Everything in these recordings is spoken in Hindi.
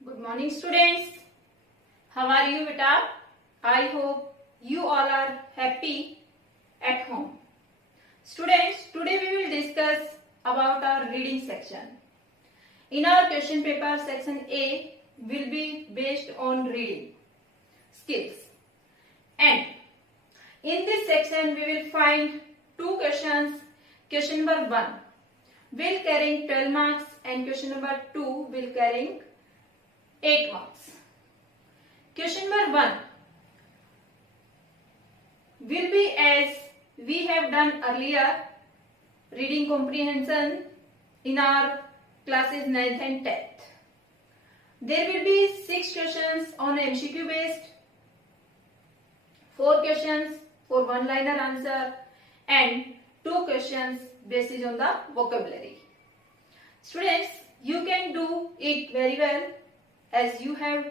Good morning, students. How are you, beta? I hope you all are happy at home. Students, today we will discuss about our reading section. In our question paper, section A will be based on reading skills. And in this section, we will find two questions. Question number 1 will carrying 12 marks and question number 2 will carrying 8 marks. Question number 1 will be as we have done earlier, reading comprehension in our classes 9th and 10th. There will be 6 questions on MCQ based, 4 questions for one-liner answer and 2 questions based on the vocabulary. Students, you can do it very well as you have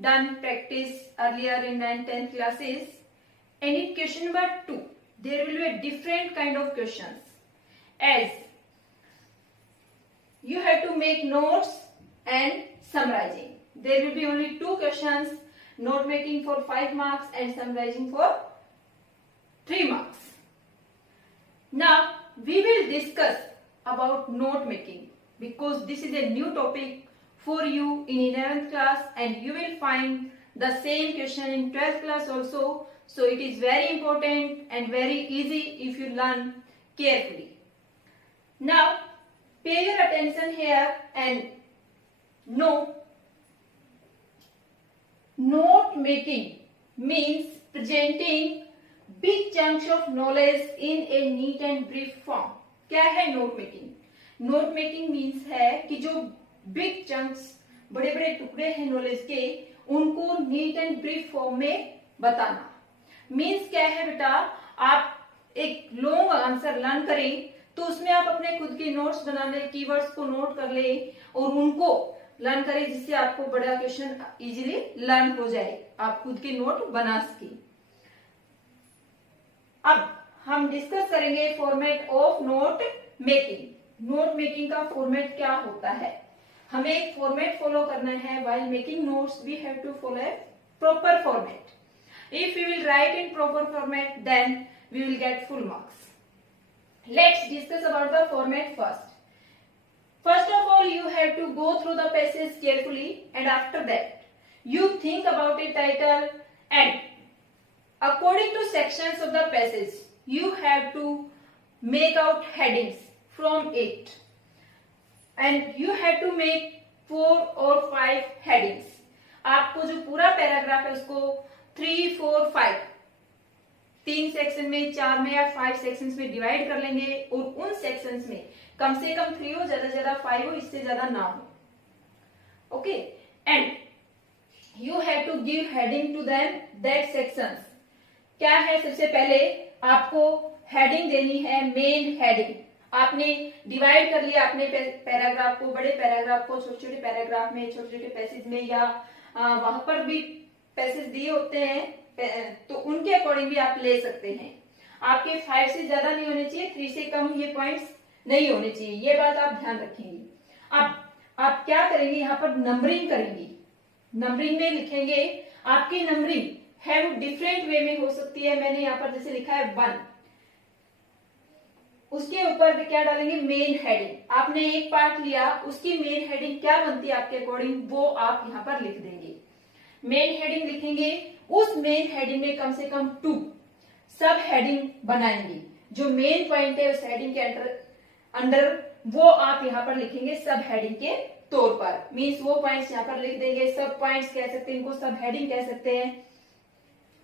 done practice earlier in 9th 10th classes. And in question number 2, there will be a different kind of questions as you have to make notes and summarizing. There will be only 2 questions, note making for 5 marks and summarizing for 3 marks. Now we will discuss about note making because this is a new topic for you in 11th class and you will find the same question in 12th class also. So it is very important and very easy if you learn carefully. Now pay your attention here and know note making means presenting big chunks of knowledge in a neat and brief form. क्या है note making? Note making means है कि जो बिग चंक्स बड़े बड़े टुकड़े हैं नॉलेज के उनको नीट एंड ब्रीफ फॉर्म में बताना. मीन्स क्या है बेटा, आप एक लॉन्ग आंसर लर्न करें तो उसमें आप अपने खुद के नोट्स बना ले, कीवर्ड्स को नोट कर ले और उनको लर्न करें जिससे आपको बड़ा क्वेश्चन इजीली लर्न हो जाए, आप खुद के नोट बना सके. अब हम डिस्कस करेंगे format of note making. Note making का फॉर्मेट क्या होता है? हमें एक फॉर्मेट फॉलो करना है. While making notes we have to follow a proper format. If we will write in proper format then we will get full marks. Let's discuss about the format first. First of all, you have to go through the passage carefully and after that you think about the title and according to sections of the passage you have to make out headings from it and you have to make 4 or 5 headings. आपको जो पूरा पैराग्राफ है उसको 3, 4, 5 3 सेक्शन में, 4 में या 5 सेक्शंस में डिवाइड कर लेंगे और उन सेक्शंस में कम से कम 3 हो, ज्यादा से ज्यादा 5 हो, इससे ज्यादा ना हो. Okay, and you have to give heading to them that sections. क्या है? सबसे पहले आपको हेडिंग देनी है, मेन हेडिंग. आपने डिवाइड कर लिया अपने पैराग्राफ को, बड़े पैराग्राफ को छोटे छोटे पैराग्राफ में, छोटे छोटे पैसेज में या वहां पर भी पैसेज दिए होते हैं तो उनके अकॉर्डिंग भी आप ले सकते हैं. आपके 5 से ज्यादा नहीं होने चाहिए, 3 से कम ये पॉइंट्स नहीं होने चाहिए, ये बात आप ध्यान रखेंगे. अब आप क्या करेंगे, यहाँ पर नंबरिंग करेंगे. नंबरिंग में लिखेंगे, आपकी नंबरिंग हैव डिफरेंट वे में हो सकती है. मैंने यहाँ पर जैसे लिखा है 1, उसके ऊपर क्या डालेंगे, मेन हेडिंग. आपने एक पार्ट लिया, उसकी मेन हेडिंग क्या बनती है आपके अकॉर्डिंग वो आप यहाँ पर लिख देंगे. मेन हेडिंग लिखेंगे, उस मेन हेडिंग में कम से कम 2 सब हेडिंग बनाएंगे. जो मेन पॉइंट है उस हेडिंग के अंडर वो आप यहाँ पर लिखेंगे सब हेडिंग के तौर पर. मीन्स वो पॉइंट्स यहाँ पर लिख देंगे, सब पॉइंट्स कह सकते हैं, इनको सब हेडिंग कह सकते हैं.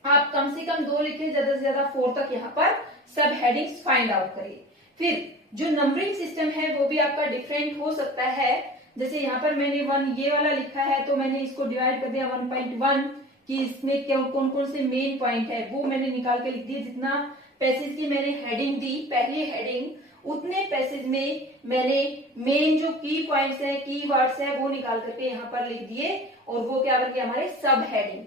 आप कम से कम 2 लिखें, ज्यादा से ज्यादा 4 तक यहाँ पर सब हेडिंग्स फाइंड आउट करें. फिर जो नंबरिंग सिस्टम है वो भी आपका डिफरेंट हो सकता है. जैसे यहाँ पर मैंने 1 ये वाला लिखा है तो मैंने इसको डिवाइड कर दिया 1.1 कि इसमें कौन कौन से मेन पॉइंट है वो मैंने निकाल के लिख दिए. जितना पैसेज की मैंने हेडिंग दी, पहली हेडिंग, उतने पैसेज में मैंने मेन जो की पॉइंट्स है, की वर्ड्स है वो निकाल करके यहाँ पर लिख दिए और वो क्या बन गया हमारे सब हेडिंग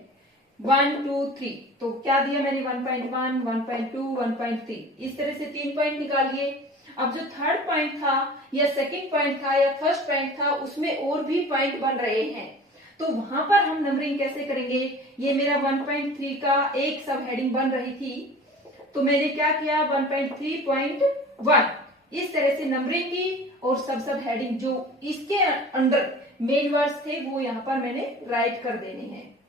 1, 2, 3. तो क्या दिया मैंने 1.1, 1.2, 1.3, इस तरह से 3 पॉइंट निकाल लिए. अब जो थर्ड पॉइंट था या सेकंड पॉइंट था या फर्स्ट पॉइंट था उसमें और भी पॉइंट बन रहे हैं तो वहां पर हम नंबरिंग कैसे करेंगे? ये मेरा 1.3 का एक सब हेडिंग बन रही थी, तो मैंने क्या किया 1.3.1 इस तरह से नंबरिंग की और सब हेडिंग जो इसके अंडर मेन वर्ड्स थे वो यहाँ पर मैंने राइट कर देने हैं।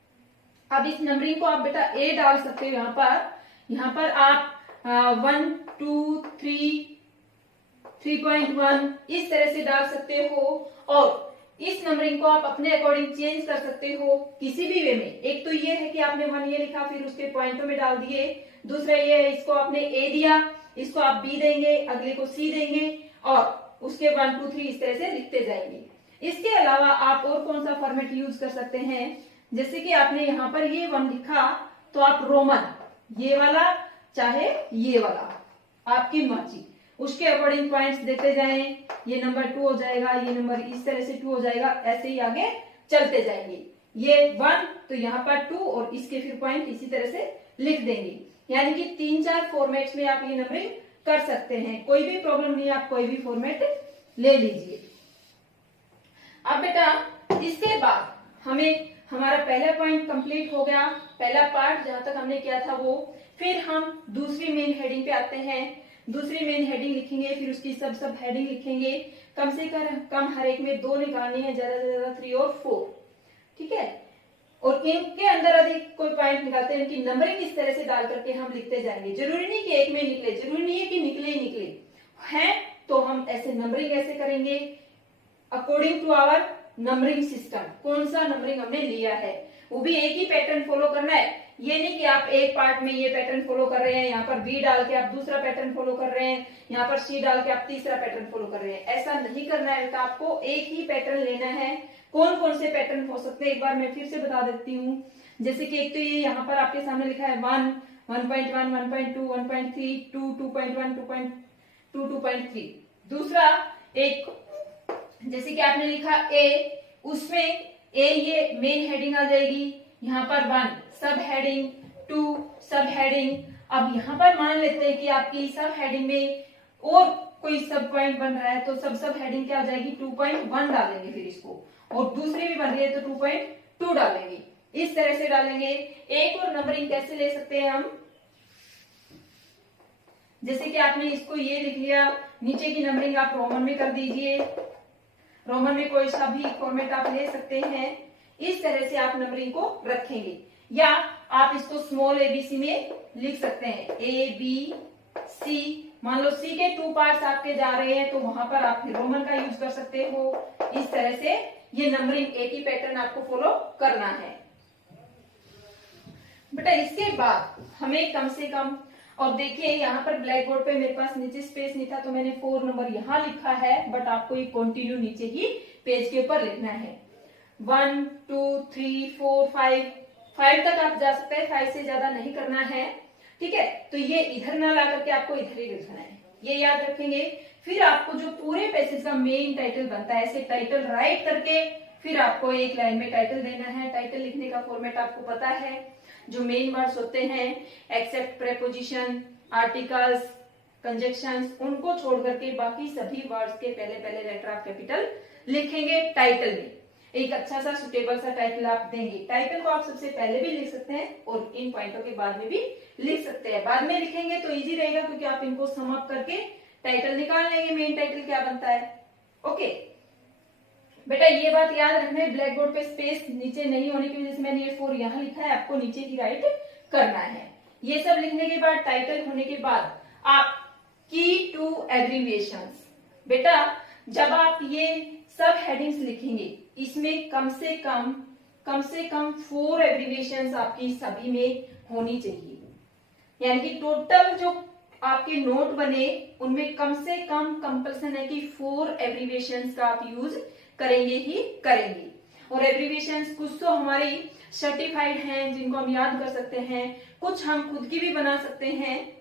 अब इस नंबरिंग को आप बेटा ए डाल सकते हो यहाँ पर आप 1 2 3 3.1 इस तरह से डाल सकते हो और इस नंबरिंग को आप अपने अकॉर्डिंग चेंज कर सकते हो किसी भी वे में। एक तो ये है कि आपने 1 ये लिखा फिर उसके पॉइंटों में डाल दिए, दूसरा ये है इसको आपने ए दिया, इसको आप बी देंगे, अगले को सी देंगे और उसके 1 2 3 इस तरह से लिखते जाएंगे। इसके अलावा आप और कौन सा फॉर्मेट यूज कर सकते हैं? जैसे कि आपने यहाँ पर ये 1 लिखा तो आप रोमन ये वाला चाहे ये वाला आपकी मर्जी, उसके अकॉर्डिंग पॉइंट्स देते जाएं। ये नंबर 2 हो जाएगा, ये नंबर इस तरह से 2 हो जाएगा, ऐसे ही आगे चलते जाएंगे। ये 1 तो यहाँ पर 2 और इसके फिर पॉइंट इसी तरह से लिख देंगे। यानी कि 3-4 फॉर्मेट्स में आप ये नंबरिंग कर सकते हैं, कोई भी प्रॉब्लम नहीं, आप कोई भी फॉर्मेट ले लीजिए। अब बेटा इसके बाद हमें हमारा पहला पॉइंट कंप्लीट हो गया, पहला पार्ट जहां तक हमने किया था वो। फिर हम दूसरी मेन हेडिंग पे आते हैं। दूसरी मेन हेडिंग लिखेंगे, फिर उसकी सब हेडिंग लिखेंगे। कम से कम हर एक में 2 निकालनी है, ज्यादा से ज्यादा 3 और 4, ठीक है। और इनके अंदर अधिक कोई पॉइंट निकालते हैं, इनकी नंबरिंग इस तरह से डाल करके हम लिखते जाएंगे। जरूरी नहीं कि एक में निकले, जरूरी नहीं है कि निकले ही निकले हैं, तो हम ऐसे नंबरिंग ऐसे करेंगे according to our numbering system. कौन सा नंबरिंग हमने लिया है वो भी एक ही पैटर्न फॉलो करना है। ये नहीं कि आप एक पार्ट में ये पैटर्न फॉलो कर रहे हैं, यहाँ पर बी डाल के आप दूसरा पैटर्न फॉलो कर रहे हैं, यहाँ पर सी डाल के आप तीसरा पैटर्न फॉलो कर रहे हैं, ऐसा नहीं करना है। तो आपको एक ही पैटर्न लेना है। कौन कौन से पैटर्न हो सकते हैं एक बार मैं फिर से बता देती हूँ। जैसे कि एक तो ये यहाँ पर आपके सामने लिखा है 1, 1.1, 1.2, 1.3, 2, 2.1, 2.2, 2.3। दूसरा एक जैसे कि आपने लिखा ए, उसमें ए ये मेन हेडिंग आ जाएगी, यहाँ पर 1 सब हेडिंग, 2 सब हेडिंग। अब यहाँ पर मान लेते हैं कि आपकी सब हेडिंग में और कोई सब पॉइंट बन रहा है, तो सब हेडिंग क्या आ जाएगी 2.1 डालेंगे फिर इसको, और दूसरी भी बन रही है तो 2.2 डालेंगे। इस तरह से डालेंगे। एक और नंबरिंग कैसे ले सकते हैं हम, जैसे कि आपने इसको ये लिख लिया, नीचे की नंबरिंग आप रोमन में कर दीजिए। रोमन में कोई सा भी फॉर्मेट आप ले सकते हैं। इस तरह से आप नंबरिंग को रखेंगे, या आप इसको स्मॉल एबीसी में लिख सकते हैं, ए बी सी। मान लो सी के 2 पार्ट्स आपके जा रहे हैं तो वहां पर आप रोमन का यूज कर सकते हो। इस तरह से ये नंबरिंग एक ही पैटर्न आपको फॉलो करना है बेटा। इसके बाद हमें कम से कम, और देखिए यहाँ पर ब्लैक बोर्ड पे मेरे पास नीचे स्पेस नहीं था तो मैंने 4 नंबर यहाँ लिखा है, बट आपको ये कंटिन्यू नीचे ही पेज के ऊपर लिखना है। 1 2 3 4 5 तक आप जा सकते हैं, 5 से ज्यादा नहीं करना है, ठीक है। तो ये इधर ना ला करके आपको इधर ही लिखना है, ये याद रखेंगे। फिर आपको जो पूरे पैसेज का मेन टाइटल बनता है, ऐसे टाइटल राइट करके फिर आपको एक लाइन में टाइटल देना है। टाइटल लिखने का फॉर्मेट आपको पता है, जो मेन वर्ड्स होते हैं एक्सेप्ट प्रेपोजिशन, आर्टिकल्स, कंजक्शंस, उनको छोड़ करके बाकी सभी वर्ड्स के पहले लेटर आप कैपिटल लिखेंगे टाइटल में। एक अच्छा सा सुटेबल सा टाइटल आप देंगे। टाइटल को आप सबसे पहले भी लिख सकते हैं और इन पॉइंटों के बाद में भी लिख सकते हैं। बाद में लिखेंगे तो इजी रहेगा, क्योंकि आप इनको सम अप करके टाइटल निकाल लेंगे, मेन टाइटल क्या बनता है। ओके बेटा, ये बात याद रखना है, ब्लैक बोर्ड पे स्पेस नीचे नहीं होने की वजह से मैंने ये 4 यहाँ लिखा है, आपको नीचे ही राइट करना है। ये सब लिखने के बाद, टाइटल होने के बाद आप की टू एब्रीविएशंस। बेटा जब आप ये सब हेडिंग्स लिखेंगे, इसमें कम से कम 4 एब्रीविएशंस आपकी सभी में होनी चाहिए। यानी कि टोटल जो आपके नोट बने उनमें कम से कम कंपल्सन है कि 4 एब्रीविएशंस का आप यूज करेंगे ही करेंगे। और एब्रीविएशंस कुछ तो हमारी सर्टिफाइड हैं जिनको हम याद कर सकते हैं, कुछ हम खुद की भी बना सकते हैं।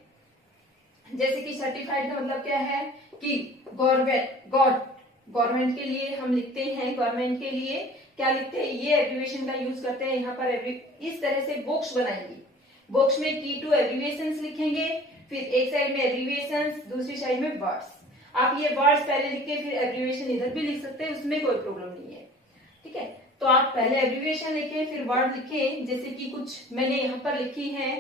जैसे कि सर्टिफाइड का मतलब क्या है कि गवर्नमेंट के लिए हम लिखते हैं, गवर्नमेंट के लिए क्या लिखते हैं, ये एब्रीविएशन का यूज करते हैं। यहाँ पर इस तरह से बॉक्स बनाएंगे, बॉक्स में की टू एब्रीविएशंस लिखेंगे, फिर एक साइड में एब्रीविएशंस, दूसरी साइड में वर्ड्स। आप ये वर्ड्स पहले लिख के फिर एब्रीविएशन इधर भी लिख सकते हैं, उसमें कोई प्रॉब्लम नहीं है, ठीक है। तो आप आप पहले एब्रीविएशन लिखे फिर वर्ड लिखे, जैसे कि कुछ मैंने यहाँ पर लिखी है।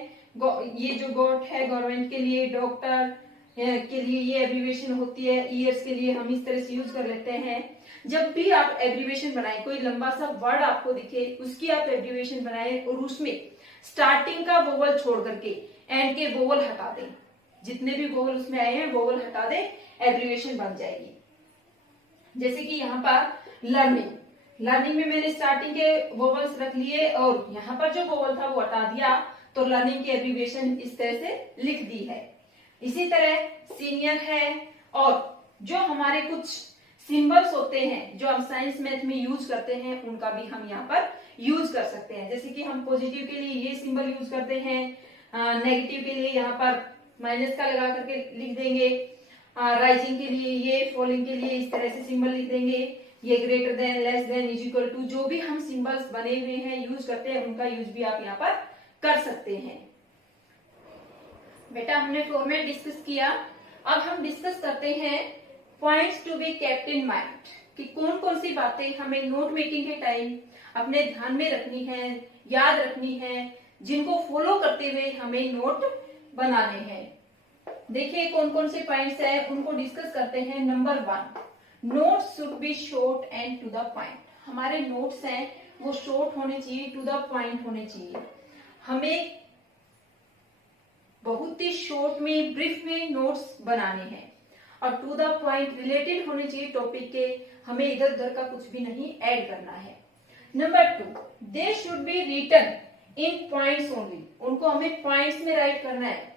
ये जो गॉट है गवर्नमेंट के लिए, डॉक्टर के लिए ये एब्रीविएशन होती है, ईयर्स के लिए हम इस तरह से यूज कर लेते हैं। जब भी आप एब्रीविएशन बनाए, कोई लंबा सा वर्ड आपको दिखे उसकी आप एब्रीविएशन बनाए और उसमें स्टार्टिंग का वोवल छोड़ करके एंड के वोवल हटा दें, जितने भी वोवल उसमें आए हैं वोवल हटा दें, एब्रीविएशन बन जाएगी। जैसे कि यहाँ पर लर्निंग में मैंने स्टार्टिंग के वोवल्स रख लिए और यहाँ पर जो वोवल था वो हटा दिया, तो लर्निंग की एब्रीविएशन इस तरह से लिख दी है। इसी तरह सीनियर है, और जो हमारे कुछ सिंबल्स होते हैं जो हम साइंस मैथ में यूज करते हैं उनका भी हम यहाँ पर यूज कर सकते हैं। जैसे कि हम पॉजिटिव के लिए ये सिंबल यूज करते हैं, नेगेटिव के लिए यहाँ पर माइनस का लगा करके लिख देंगे, राइजिंग के लिए ये, फॉलिंग के लिए इस तरह से सिंबल लिख देंगे, ये greater than, less than, is equal to, जो भी हम सिंबल्स बने हुए हैं यूज करते हैं उनका यूज भी आप यहाँ पर कर सकते हैं। बेटा हमने फॉर्मेट डिस्कस किया, अब हम डिस्कस करते हैं points to be kept in mind, कि कौन कौन सी बातें हमें नोट मेकिंग के टाइम अपने ध्यान में रखनी है, याद रखनी है, जिनको फॉलो करते हुए हमें नोट बनाने हैं। देखिए कौन कौन से पॉइंट्स है उनको डिस्कस करते हैं। Number 1, notes should be short and to the point. हमारे नोट्स हैं वो शॉर्ट होने चाहिए, टू द पॉइंट होने चाहिए। हमें बहुत ही शॉर्ट में, ब्रीफ में नोट्स बनाने हैं और टू द पॉइंट रिलेटेड होने चाहिए टॉपिक के, हमें इधर उधर का कुछ भी नहीं ऐड करना है। Number 2, they should be written in points only. उनको हमें पॉइंट्स में राइट करना है।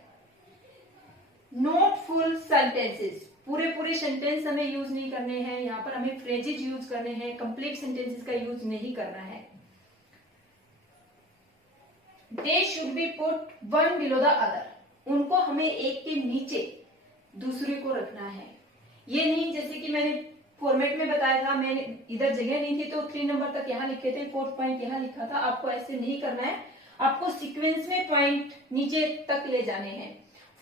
नॉट फुल सेंटेंसेस, पूरे सेंटेंस हमें यूज नहीं करने हैं, यहाँ पर हमें फ्रेजेज यूज करने हैं, कंप्लीट सेंटेंसेस का यूज नहीं करना है। दे should B put one below the other. उनको हमें एक के नीचे दूसरे को रखना है। ये नहीं जैसे कि मैंने फॉर्मेट में बताया था, मैंने इधर जगह नहीं थी तो 3 नंबर तक यहाँ लिखे थे, 4th पॉइंट यहाँ लिखा था। आपको ऐसे नहीं करना है, आपको सीक्वेंस में पॉइंट नीचे तक ले जाने हैं।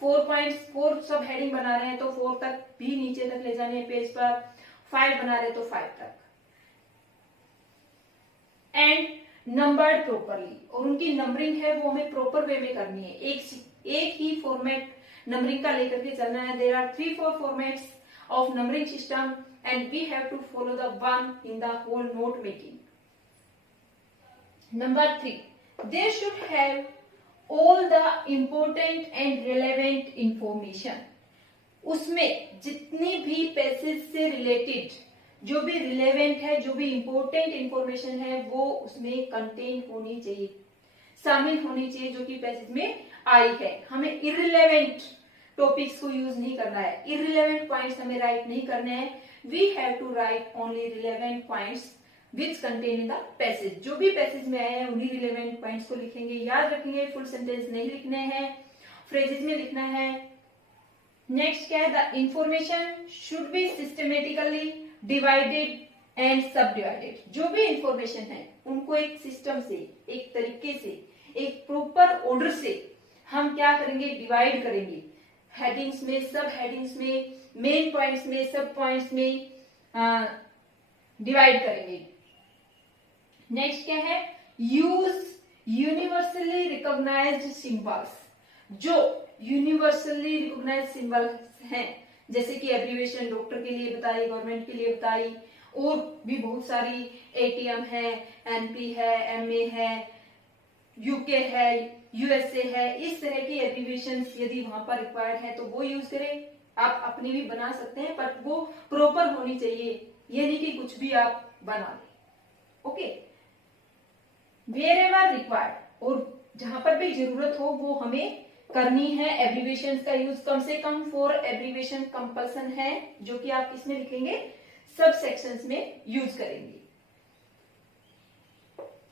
4 पॉइंट्स, 4 सब हेडिंग बना रहे हैं तो 4 तक भी नीचे तक ले जाने हैं पेज पर, 5 बना रहे तो 5 तक, एंड नंबर्ड प्रॉपरली। और उनकी नंबरिंग है वो हमें प्रॉपर वे में करनी है, एक ही फॉर्मेट नंबरिंग का लेकर के चलना है। There are 3-4 formats of numbering system and we have to follow the one in the whole note making. Number 3, they should have all the important and relevant information। उसमें जितनी भी पैसेज से रिलेटेड जो भी रिलेवेंट है, जो भी इंपॉर्टेंट इंफॉर्मेशन है वो उसमें कंटेन होनी चाहिए, शामिल होनी चाहिए, जो कि पैसेज में आई है। हमें इररिलेवेंट टॉपिक्स को यूज नहीं करना है, इररिलेवेंट पॉइंट्स हमें राइट नहीं करने हैं। We have to write only relevant points which contain in the passage. जो भी पैसेज में आए हैं उन्हीं रिलेवेंट पॉइंट्स को लिखेंगे, याद रखेंगे। फुल सेंटेंस नहीं लिखने हैं, फ्रेजेस में लिखना है। नेक्स्ट क्या है, the information should be systematically divided and सब डिवाइडेड। जो भी इंफॉर्मेशन है उनको एक सिस्टम से, एक तरीके से, एक प्रॉपर ऑर्डर से हम क्या करेंगे, डिवाइड करेंगे। हेडिंग्स में, सब हेडिंग्स में, मेन पॉइंट्स में, सब पॉइंट्स में डिवाइड करेंगे। नेक्स्ट क्या है, यूज यूनिवर्सली रिकॉग्नाइज्ड सिंबल्स। जो यूनिवर्सली रिकॉग्नाइज्ड सिंबल्स हैं, जैसे कि एब्रीविएशन डॉक्टर के लिए बताई, गवर्नमेंट के लिए बताई, और भी बहुत सारी, एटीएम है, एमपी है, एमए है, यूके है, यूएसए है, इस तरह की एब्रीविएशन यदि वहां पर रिक्वायर्ड है तो वो यूज करें। आप अपनी भी बना सकते हैं पर वो प्रॉपर होनी चाहिए, ये नहीं कि कुछ भी आप बना दें। ओके, वेयरएवर रिक्वायर्ड, और जहां पर भी जरूरत हो वो हमें करनी है। एब्रीविएशन का यूज कम से कम 4 एब्रीविएशन कंपल्सन है, जो कि आप इसमें लिखेंगे, सब सेक्शंस में यूज करेंगे।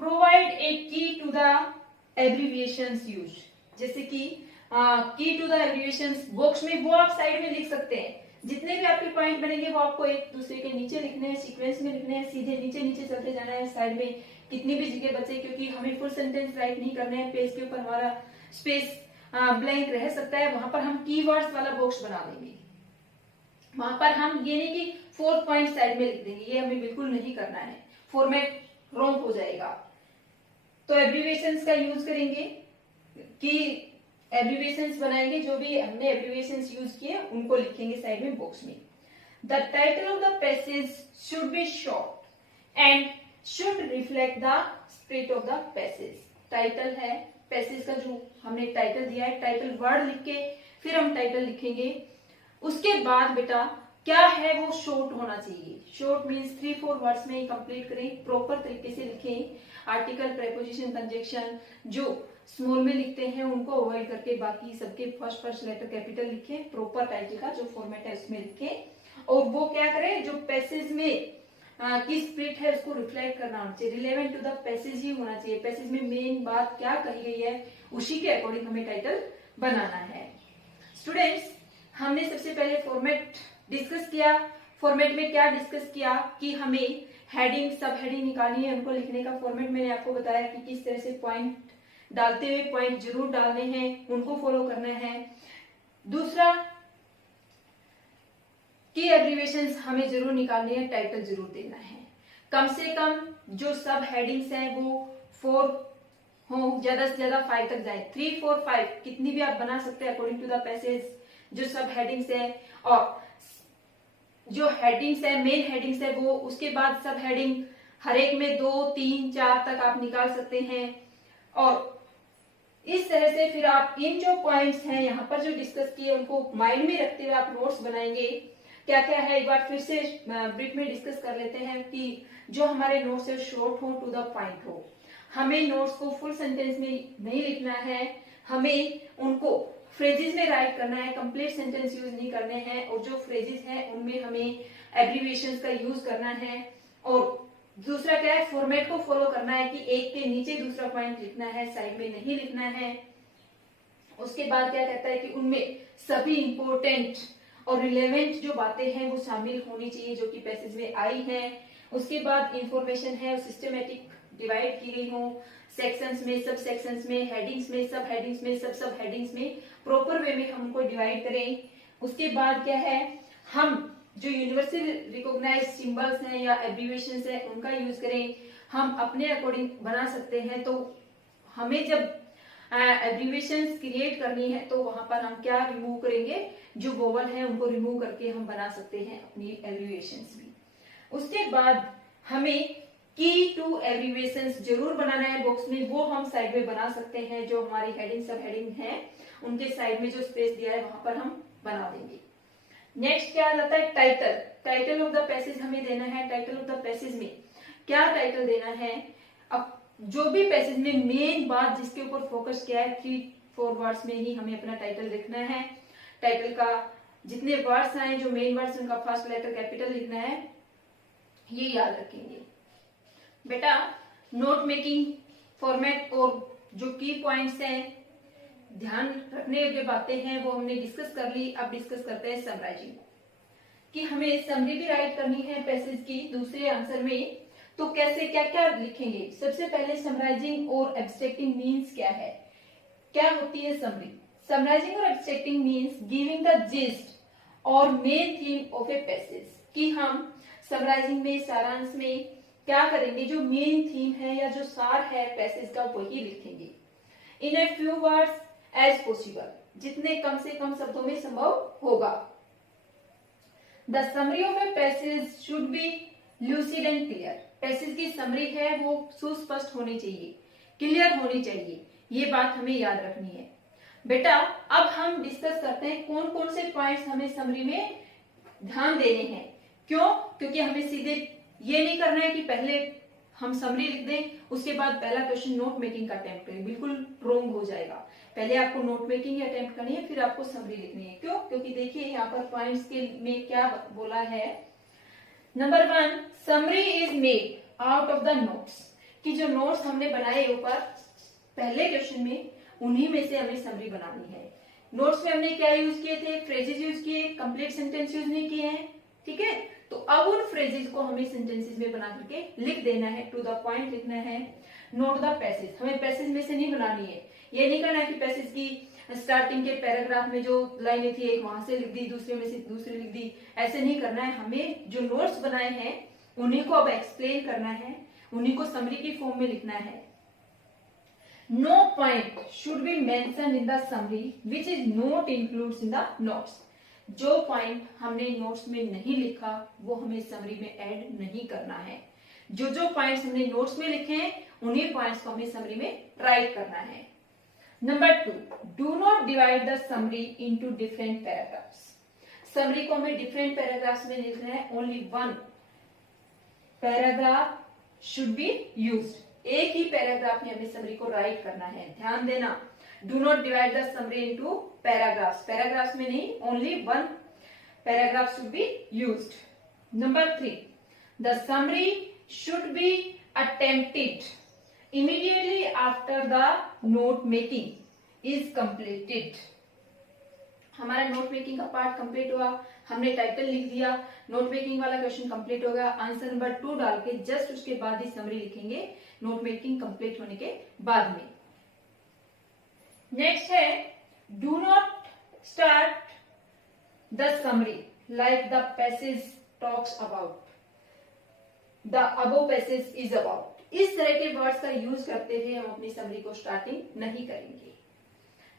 प्रोवाइड ए की टू द एब्रीविएशंस यूज। जैसे कि की टू द एब्रीविएशंस बॉक्स में वो आप साइड में लिख सकते हैं। जितने भी आपके पॉइंट बनेंगे वो आपको एक दूसरे के नीचे लिखने हैं, सीक्वेंस में लिखने हैं, सीधे नीचे नीचे चलते जाना है। साइड में कितनी भी जगह बचे, क्योंकि हमें फुल सेंटेंस राइट नहीं करने हैं, पेज के ऊपर हमारा स्पेस ब्लैंक रह सकता है, वहां पर हम कीवर्ड्स वाला बॉक्स बना देंगे। वहां पर हम ये नहीं कि 4 पॉइंट साइड में लिख देंगे, ये हमें बिल्कुल नहीं करना है। फॉर्मेट रॉन्ग हो जाएगा। तो एब्रीविएशंस का यूज करेंगे कि एब्रीविएशंस बनाएंगे, जो भी हमने एब्रीविएशंस यूज किए उनको लिखेंगे साइड में बॉक्स में। The title of the passage should be short and should reflect the spirit of the passage. Title है पैसेज का, जो हमने टाइटल दिया है, टाइटल वर्ड लिख के फिर हम टाइटल लिखेंगे। उसके बाद बेटा क्या है वो शॉर्ट होना चाहिए। शॉर्ट मीन्स 3-4 वर्ड्स में कंप्लीट करें, प्रॉपर तरीके से लिखें। आर्टिकल, प्रेपोजिशन, कंजक्शन जो स्मॉल में लिखते हैं उनको अवॉइड करके बाकी सबके फर्स्ट लेटर कैपिटल लिखें। प्रॉपर टाइटल का जो फॉर्मेट है उसमें लिखें और वो क्या करें, जो पैसेज में की स्पिरिट है उसको रिफ्लेक्ट करना होना चाहिए, रिलेवेंट टू द पैसेज ही होना चाहिए। पैसेज में मेन बात क्या कही गई है उसी के अकॉर्डिंग हमें टाइटल बनाना है। स्टूडेंट्स, हमने सबसे पहले फॉर्मेट डिस्कस किया। फॉर्मेट में क्या डिस्कस किया कि हमें हेडिंग, सब हेडिंग निकालनी है, उनको लिखने का फॉर्मेट मैंने आपको बताया कि किस तरह से पॉइंट डालते हुए पॉइंट जरूर डालने हैं, उनको फॉलो करना है। दूसरा की एब्रीविएशंस हमें जरूर निकालनी है, टाइटल जरूर देना है। कम से कम जो सब हेडिंग्स हैं वो 4 हो, ज्यादा से ज्यादा 5 तक जाए। 3, 4, 5 कितनी भी आप बना सकते हैं अकॉर्डिंग टू द पैसेज। जो सब हेडिंग्स है और जो हेडिंग्स है, मेन हेडिंग्स है वो, उसके बाद सब हेडिंग हर एक में 2, 3, 4 तक आप निकाल सकते हैं। और इस तरह से फिर आप इन जो पॉइंट्स हैं यहाँ पर जो डिस्कस किए उनको माइंड में रखते हुए आप नोट्स बनाएंगे। क्या क्या है एक बार फिर से ब्रीफ में डिस्कस कर लेते हैं कि जो हमारे नोट्स है शॉर्ट हो, टू द पॉइंट हो। हमें नोट्स को फुल सेंटेंस में नहीं लिखना है, हमें उनको फ्रेजेस में राइट करना है, कंप्लीट सेंटेंस यूज नहीं करने हैं। और जो फ्रेजेस हैं उनमें हमें एब्रीविएशंस का यूज करना है। और दूसरा क्या है, फॉर्मेट को फॉलो करना है कि एक के नीचे दूसरा पॉइंट लिखना है, साइड में नहीं लिखना है। उसके बाद क्या कहता है कि उनमें सभी इंपॉर्टेंट और रिलेवेंट जो बातें हैं वो शामिल होनी चाहिए जो कि पैसेज में आई हैं। उसके बाद इंफॉर्मेशन है सिस्टमेटिक डिवाइड की गई हो, सेक्शंस में, सब सेक्शंस में, हेडिंग्स में, सब हेडिंग्स में, सब हेडिंग्स में प्रॉपर वे में हम उनको डिवाइड करें। उसके बाद क्या है, हम जो यूनिवर्सल रिकॉग्नाइज्ड सिंबल्स हैं या एब्रीविएशंस हैं उनका यूज करें। हम अपने अकॉर्डिंग बना सकते हैं। तो हमें जब एब्रीविएशंस क्रिएट करनी है तो वहां पर हम क्या रिमूव करेंगे, जो वोवल है उनको रिमूव करके हम बना सकते हैं अपनी एब्रीविएशंस भी। उसके बाद हमें की टू एब्रीविएशंस जरूर बनाना है बॉक्स में, वो हम साइड में बना सकते हैं। जो हमारी हेडिंग, सब हेडिंग है उनके साइड में जो स्पेस दिया है वहां पर हम बना देंगे। नेक्स्ट क्या आ जाता है, title. Title of the passage हमें देना है। टाइटल ऑफ द पैसेज में क्या टाइटल देना है, अब जो भी पैसेज में मेन बात जिसके ऊपर फोकस किया है 3-4 वर्ड्स में ही हमें अपना टाइटल लिखना है। टाइटल का जितने वर्ड्स आए, जो मेन वर्ड्स उनका फर्स्ट लेटर कैपिटल लिखना है, ये याद रखेंगे। बेटा नोट मेकिंग फॉर्मेट और जो की पॉइंट्स हैं, ध्यान रखने योग्य बातें हैं वो हमने डिस्कस कर ली। अब डिस्कस करते हैं समराइजिंग, कि हमें समरी भी राइट करनी है पैसेज की दूसरे आंसर में। तो कैसे, क्या क्या लिखेंगे। सबसे पहले समराइजिंग और एब्स्ट्रैक्टिंग मीन्स क्या है, क्या होती है समरी। समराइजिंग और एब्स्ट्रैक्टिंग मीन्स गिविंग द जिस्ट और main theme of a passage. कि हम समराइजिंग में, सारांश में क्या करेंगे, जो मेन थीम है या जो सार है पैसेज का वही लिखेंगे। In a few words as possible, जितने कम से कम शब्दों में संभव होगा। The summary of a passage should be lucid and clear. Passage की समरी है वो सुस्पष्ट होनी चाहिए, क्लियर होनी चाहिए, ये बात हमें याद रखनी है। बेटा अब हम डिस्कस करते हैं कौन कौन से पॉइंट्स हमें समरी में ध्यान देने हैं। क्यों, क्योंकि हमें सीधे ये नहीं करना है कि पहले हम समरी लिख दें उसके बाद पहला क्वेश्चन नोट मेकिंग का अटेम्प्ट करें, बिल्कुल रॉन्ग हो जाएगा। पहले आपको नोट मेकिंग अटेम्प्ट करनी है, फिर आपको समरी लिखनी है। क्यों, क्योंकि देखिए यहाँ पर पॉइंट्स के में क्या बोला है। Number 1, summary is made out of the notes. कि जो नोट्स हमने बनाए ऊपर पहले क्वेश्चन में, उन्हीं में से हमें समरी बनानी है। नोट्स में हमने क्या यूज किए थे, फ्रेजेस यूज किए, कंप्लीट सेंटेंस यूज नहीं किए हैं। ठीक है, तो अब उन फ्रेजेस को हमें सेंटेंसेस में बना करके लिख देना है, टू द पॉइंट लिखना है। नोट द पैसेज, हमें पैसेज में से नहीं बनानी है। ये नहीं करना है कि पैसेज की स्टार्टिंग के पैराग्राफ में जो लाइनें थी एक वहां से लिख दी, दूसरे में से दूसरी लिख दी, ऐसे नहीं करना है। हमें जो नोट्स बनाए हैं उन्हीं को अब एक्सप्लेन करना है, उन्हीं को समरी की फॉर्म में लिखना है। No point should be mentioned in the summary which is not included in the notes. जो पॉइंट हमने नोट्स में नहीं लिखा वो हमें समरी में ऐड नहीं करना है। जो जो पॉइंट्स हमने नोट्स में लिखे हैं उन्हीं पॉइंट्स को हमें समरी में राइट करना है। Number 2, do not divide the summary into different paragraphs. Summary को हमें डिफरेंट पैराग्राफ्स में लिखना है। Only one paragraph should be used. एक ही पैराग्राफ में हमें समरी को राइट करना है। ध्यान देना, do not divide the summary into paragraphs. Paragraphs में नहीं, only one paragraph should be used. Number 3, the summary should be attempted immediately after the note making is completed. हमारा नोट मेकिंग का पार्ट कंप्लीट हुआ, हमने टाइटल लिख दिया, नोट मेकिंग वाला क्वेश्चन कंप्लीट होगा। आंसर नंबर 2 डाल के जस्ट उसके बाद ही समरी लिखेंगे नोट मेकिंग कंप्लीट होने के बाद में। नेक्स्ट है, do not start the summary like the passage talks about, the above passage is about. इस तरह के वर्ड्स का यूज करते हुए हम अपनी समरी को स्टार्टिंग नहीं करेंगे।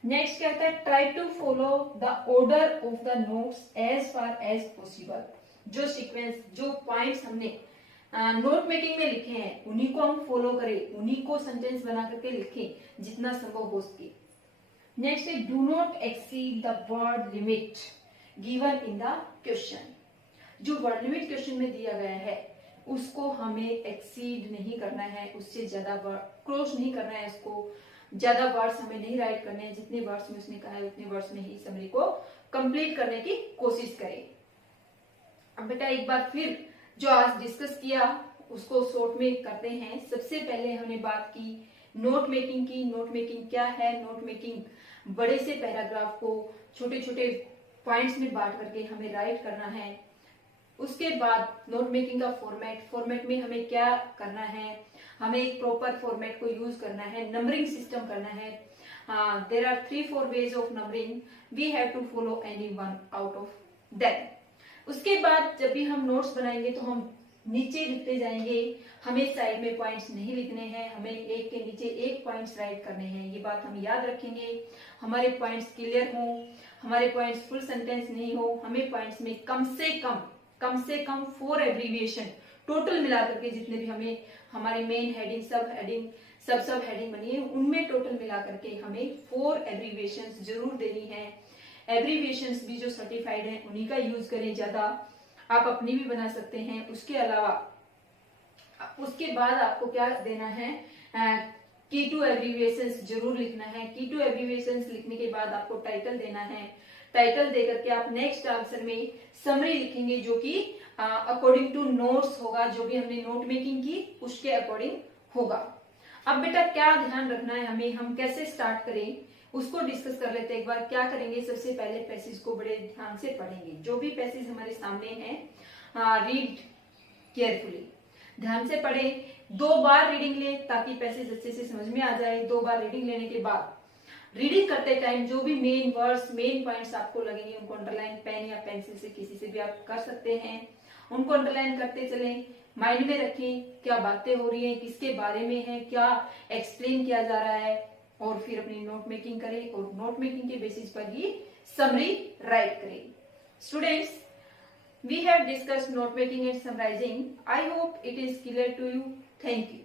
नेक्स्ट क्या कहता है, try to follow the order of the notes as far as possible. जो सीक्वेंस, जो पॉइंट्स हमने नोट मेकिंग में लिखे हैं उन्हीं को हम फॉलो करें, उन्हीं को सेंटेंस बना करके लिखें जितना संभव हो सके। नेक्स्ट है, do not exceed the word limit given in the question. जो वर्ड लिमिट क्वेश्चन में दिया गया है उसको हमें एक्सीड नहीं करना है, उससे ज्यादा क्रॉस नहीं करना है, उसको ज्यादा वर्ड्स हमें नहीं राइट करने हैं। जितने वर्ड्स में उसने कहा है उतने वर्ड्स में ही समरी को कंप्लीट करने की कोशिश करें। अब बेटा एक बार फिर जो आज डिस्कस किया उसको शॉर्ट में करते हैं। सबसे पहले हमने बात की नोट मेकिंग की। नोट मेकिंग क्या है? नोट मेकिंग बड़े से पैराग्राफ को छोटे छोटे पॉइंट्स में बांट करके हमें राइट करना है। उसके बाद नोट मेकिंग का फॉर्मेट में हमें क्या करना है, हमें एक प्रॉपर फॉर्मेट को यूज करना है, नंबरिंग सिस्टम करना है। There are 3-4 ways of numbering, we have to follow any one out of that. उसके बाद जब भी हम नोट्स बनाएंगे तो हम नीचे लिखते जाएंगे, हमें साइड में पॉइंट्स नहीं लिखने हैं, हमें एक के नीचे एक पॉइंट्स राइट करने हैं। ये बात हम याद रखेंगे, हमारे पॉइंट्स क्लियर हो, हमारे पॉइंट्स फुल सेंटेंस नहीं हो, हमें पॉइंट्स में कम से कम 4 एब्रीविएशन टोटल मिला करके जितने भी हमें हमारे मेन हेडिंग सब हेडिंग बनी है उनमें टोटल मिला करके हमें 4 एब्रीविएशंस जरूर देनी है। एब्रीविएशंस भी जो सर्टिफाइड है उन्हीं का यूज करें ज्यादा, आप अपनी भी बना सकते हैं। उसके अलावा उसके बाद आपको क्या देना है, की टू एब्रीविएशंस जरूर लिखना है। की टू एब्रीविएशंस लिखने के बाद आपको टाइटल देना है। टाइटल देकर के आप नेक्स्ट आंसर में समरी लिखेंगे जो कि अकॉर्डिंग टू नोट्स होगा, जो भी हमने नोट मेकिंग की उसके अकॉर्डिंग होगा। अब बेटा क्या ध्यान रखना है हमें, हम कैसे स्टार्ट करें उसको डिस्कस कर लेते हैं। एक बार क्या करेंगे, सबसे पहले पैसेज को बड़े ध्यान से पढ़ेंगे। जो भी पैसेज हमारे सामने हैं रीड केयरफुली, ध्यान से पढ़ें। 2 बार रीडिंग लें ताकि पैसेज अच्छे से समझ में आ जाए। 2 बार रीडिंग लेने के बाद रीडिंग करते टाइम जो भी मेन वर्ड्स, मेन पॉइंट्स आपको लगेंगे उनको अंडरलाइन पेन या पेंसिल से किसी से भी आप कर सकते हैं, उनको अंडरलाइन करते चलें। माइंड में रखें क्या बातें हो रही हैं, किसके बारे में है, क्या एक्सप्लेन किया जा रहा है, और फिर अपनी नोट मेकिंग करें और नोट मेकिंग के बेसिस पर ही समरी राइट करें। Students, we have discussed note making and summarizing. I hope it is clear to you. Thank you.